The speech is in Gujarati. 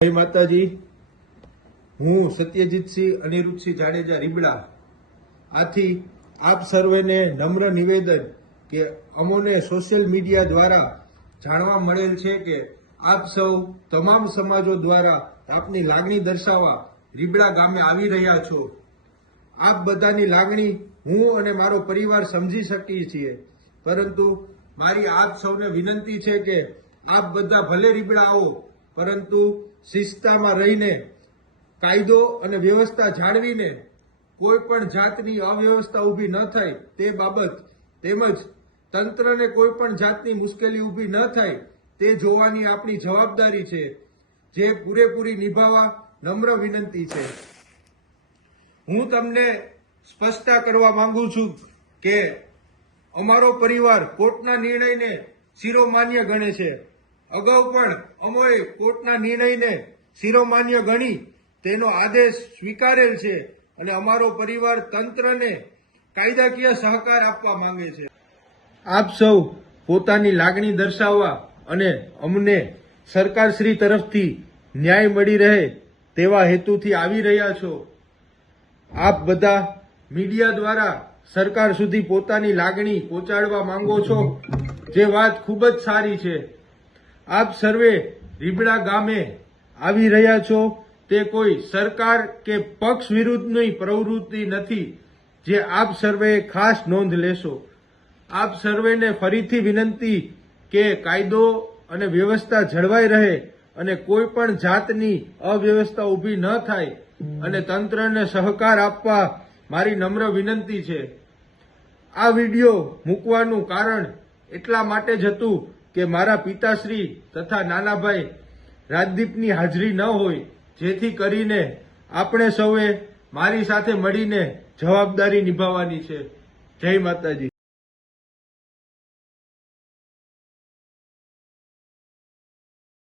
જય માતાજી। હું સત્યજીતસિંહ અનિરુદ્ધસિંહ જાડેજા રીબડા આથી આપ સર્વેને નમ્ર નિવેદન કે અમોને સોશિયલ મીડિયા દ્વારા જાણવા મળેલ છે કે આપ સૌ તમામ સમાજો દ્વારા આપની લાગણી દર્શાવવા રીબડા ગામે આવી રહ્યા છો। આપ બધાની લાગણી હું અને મારો પરિવાર સમજી શકીએ છીએ, પરંતુ મારી આપ સૌને વિનંતી છે કે આપ બધા ભલે રીબડા આવો, પરંતુ શિસ્તમાં રહીને કાયદો અને વ્યવસ્થા જાળવીને કોઈ પણ જાતની અવ્યવસ્થા ઊભી ન થાય તે બાબત, તેમજ તંત્રને કોઈ પણ જાતની મુશ્કેલી ઊભી ન થાય તે જોવાની આપણી જવાબદારી છે, જે પૂરેપૂરી નિભાવવા નમ્ર વિનંતી છે। હું તમને સ્પષ્ટતા કરવા માંગુ છું કે અમારો પરિવાર કોર્ટના નિર્ણયને શિરોમાન્ય ગણે છે। અગાઉ પણ અમોએ કોર્ટના નિર્ણયને શિરોમાન્ય ગણી તેનો આદેશ સ્વીકારેલ છે અને અમારો પરિવાર તંત્રને કાયદાકીય સહકાર આપવા માંગે છે। આપ સૌ પોતાની લાગણી દર્શાવવા અને અમને સરકારશ્રી તરફથી ન્યાય મળી રહે તેવા હેતુથી આવી રહ્યા છો। આપ બધા મીડિયા દ્વારા સરકાર સુધી પોતાની લાગણી પહોંચાડવા માંગો છો, જે વાત ખૂબ જ સારી છે। આપ સર્વે રીબડા ગામે આવી રહ્યા છો તે કોઈ સરકાર કે પક્ષ વિરુદ્ધની પ્રવૃત્તિ નથી, જે આપ સર્વે ખાસ નોંધ લેશો। આપ સર્વેને ફરીથી વિનંતી કે કાયદો અને વ્યવસ્થા જળવાઈ રહે અને કોઈ પણ જાતની અવ્યવસ્થા ઊભી ન થાય અને તંત્રને સહકાર આપવા મારી નમ્ર વિનંતી છે। આ વિડીયો મૂકવાનું કારણ એટલા માટે જ હતું કે મારા પિતાશ્રી તથા નાના ભાઈ રાજદીપની હાજરી ન હોય, જેથી કરીને આપણે સૌએ મારી સાથે મળીને જવાબદારી નિભાવવાની છે। જય માતાજી।